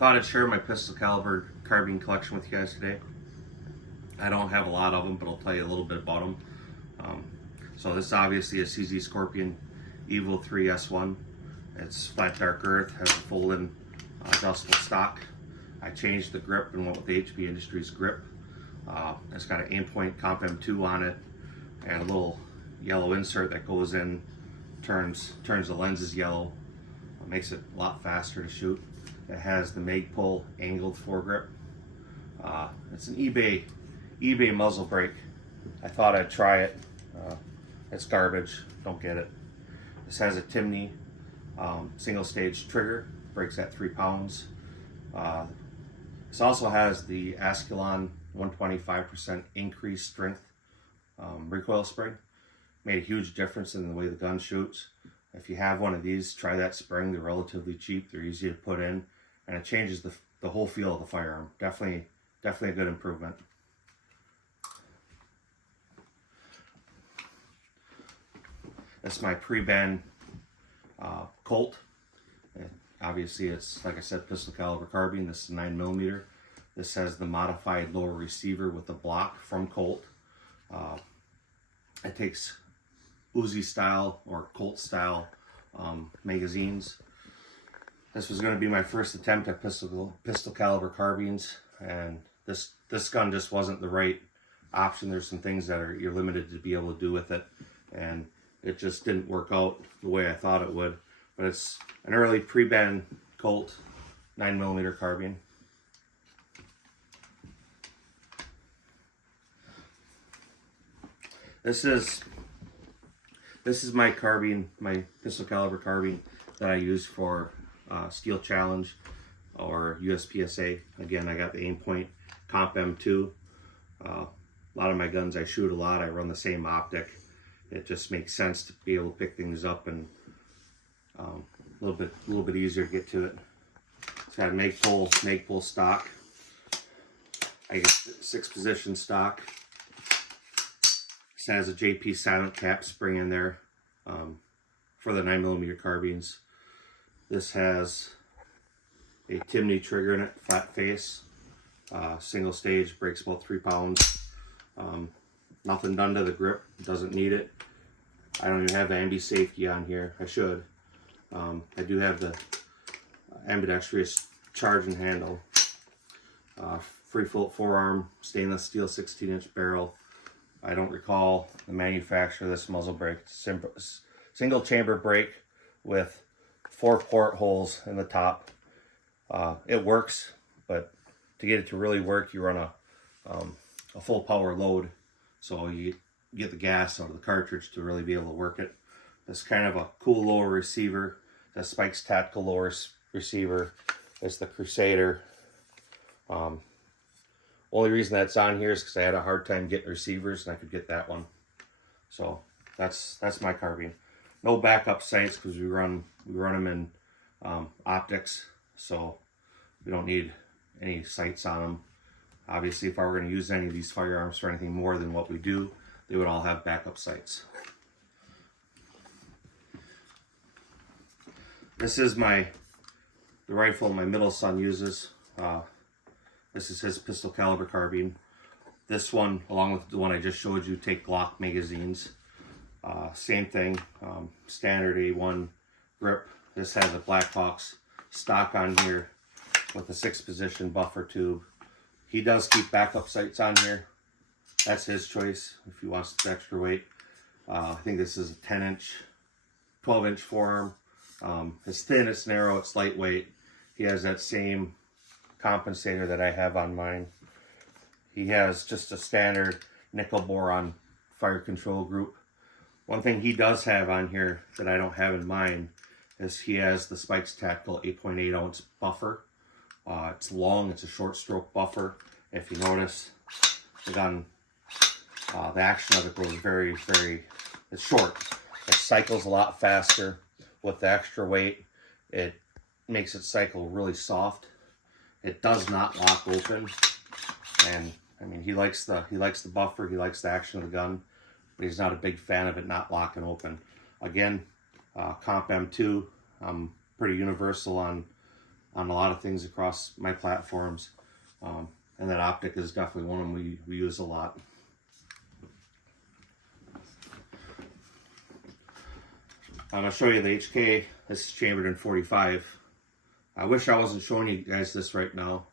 Thought I'd share my pistol caliber carbine collection with you guys today. I don't have a lot of them, but I'll tell you a little bit about them. So this is obviously a CZ Scorpion Evo 3 S1. It's flat dark earth, has a fold-in adjustable stock. I changed the grip and went with the HB Industries grip. It's got an aim-point Comp M2 on it and a little yellow insert that goes in, turns the lenses yellow. It makes it a lot faster to shoot. It has the Magpul angled foregrip. It's an eBay muzzle brake. I thought I'd try it. It's garbage. Don't get it. This has a Timney single stage trigger. Brakes at 3 pounds. This also has the Ascalon 125% increased strength recoil spring. Made a huge difference in the way the gun shoots. If you have one of these, try that spring. They're relatively cheap. They're easy to put in, and it changes the whole feel of the firearm. Definitely a good improvement. This is my pre-ban Colt. Obviously, it's, like I said, pistol caliber carbine. This is 9mm. This has the modified lower receiver with the block from Colt. It takes Uzi style or Colt style magazines. This was going to be my first attempt at pistol caliber carbines, and this gun just wasn't the right option. There's some things that you're limited to be able to do with it, and it just didn't work out the way I thought it would. But it's an early pre-ban Colt 9mm carbine. This is my carbine, my pistol caliber carbine that I use for Steel Challenge or USPSA. Again, I got the aim-point Comp M2. A lot of my guns I shoot a lot. I run the same optic. It just makes sense to be able to pick things up and a little bit easier to get to it. It's got a Magpul stock. I get 6-position stock. This has a JP silent cap spring in there for the 9mm carbines. This has a Timney trigger in it, flat face, single stage, brakes about 3 pounds. Nothing done to the grip, doesn't need it. I don't even have the ambi safety on here. I should. I do have the ambidextrous charging handle. Free float forearm, stainless steel 16-inch barrel. I don't recall the manufacturer of this muzzle brake. Single chamber brake with 4 port holes in the top. It works, but to get it to really work, you run a full power load, so you get the gas out of the cartridge to really be able to work it. It's kind of a cool lower receiver. The Spikes Tactical lower receiver. It's the Crusader. Only reason that's on here is because I had a hard time getting receivers, and I could get that one. So that's my carbine. No backup sights because we run them in optics, so we don't need any sights on them. Obviously, if I were going to use any of these firearms for anything more than what we do, they would all have backup sights. This is the rifle my middle son uses. This is his pistol caliber carbine. This one, along with the one I just showed you, take Glock magazines. Same thing, standard A1 grip. This has a Blackhawks stock on here with a 6-position buffer tube. He does keep backup sights on here. That's his choice if he wants the extra weight. I think this is a 10-inch, 12-inch forearm. It's thin, it's narrow, it's lightweight. He has that same compensator that I have on mine. He has just a standard nickel boron fire control group. One thing he does have on here that I don't have in mine is he has the Spikes Tactical 8.8 ounce buffer. It's long, it's a short stroke buffer. If you notice, the gun, the action of it goes very, it's short. It cycles a lot faster. With the extra weight, it makes it cycle really soft. It does not lock open, and I mean he likes the buffer, he likes the action of the gun, but he's not a big fan of it not locking open. Again, Comp M2, I'm pretty universal on on a lot of things across my platforms. And that optic is definitely one of them we use a lot. I'm going to show you the HK. This is chambered in 45. I wish I wasn't showing you guys this right now.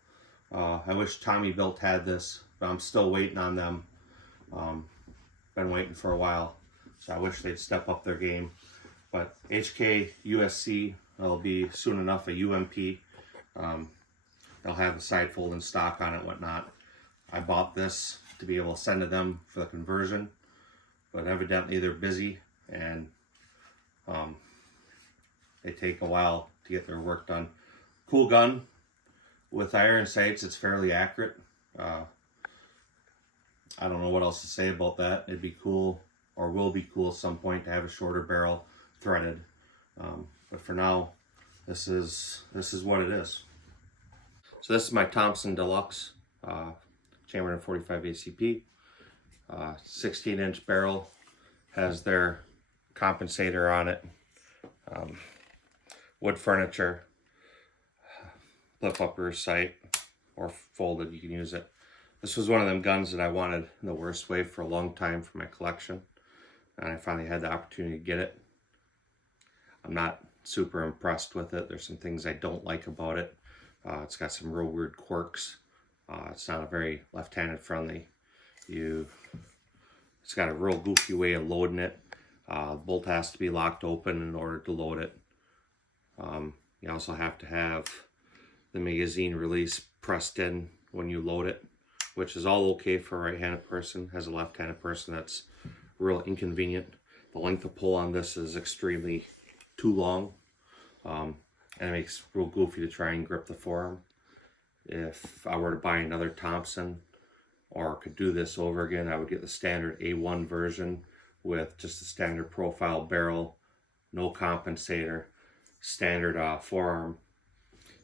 I wish Tommy Built had this, but I'm still waiting on them. Been waiting for a while, so I wish they'd step up their game. But HK USC, it'll be soon enough a UMP. They'll have a side fold in stock on it and whatnot. I bought this to be able to send to them for the conversion, but evidently they're busy and they take a while to get their work done. Cool gun. With iron sights, it's fairly accurate. I don't know what else to say about that. It'd be cool, or will be cool at some point, to have a shorter barrel threaded. But for now, this is what it is. So this is my Thompson Deluxe, chambered in 45 ACP. 16-inch barrel, has their compensator on it. Wood furniture, flip up rear sight, or folded, you can use it. This was one of them guns that I wanted in the worst way for a long time for my collection, and I finally had the opportunity to get it. I'm not super impressed with it. There's some things I don't like about it. It's got some real weird quirks. It's not a very left-handed friendly. It's got a real goofy way of loading it. The bolt has to be locked open in order to load it. You also have to have the magazine release pressed in when you load it, which is all okay for a right-handed person. As a left-handed person, that's real inconvenient. The length of pull on this is extremely too long, and it makes it real goofy to try and grip the forearm. If I were to buy another Thompson, or could do this over again, I would get the standard A1 version with just a standard profile barrel, no compensator, standard forearm.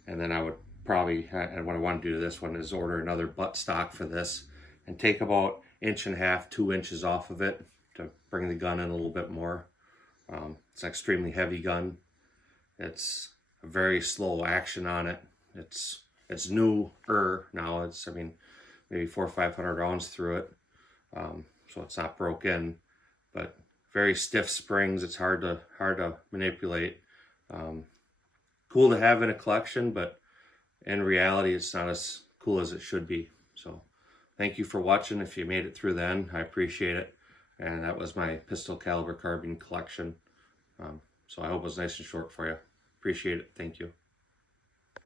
And then I would probably, and what I want to do to this one is order another buttstock for this and take about 1.5 inches, 2 inches off of it to bring the gun in a little bit more. It's an extremely heavy gun. It's a very slow action on it. It's newer now. It's, I mean, maybe 400 or 500 rounds through it. So it's not broken, but very stiff springs. It's hard to manipulate. Cool to have in a collection, but in reality, it's not as cool as it should be. So thank you for watching. If you made it through the end, I appreciate it. And that was my pistol caliber carbine collection. So I hope it was nice and short for you. Appreciate it. Thank you.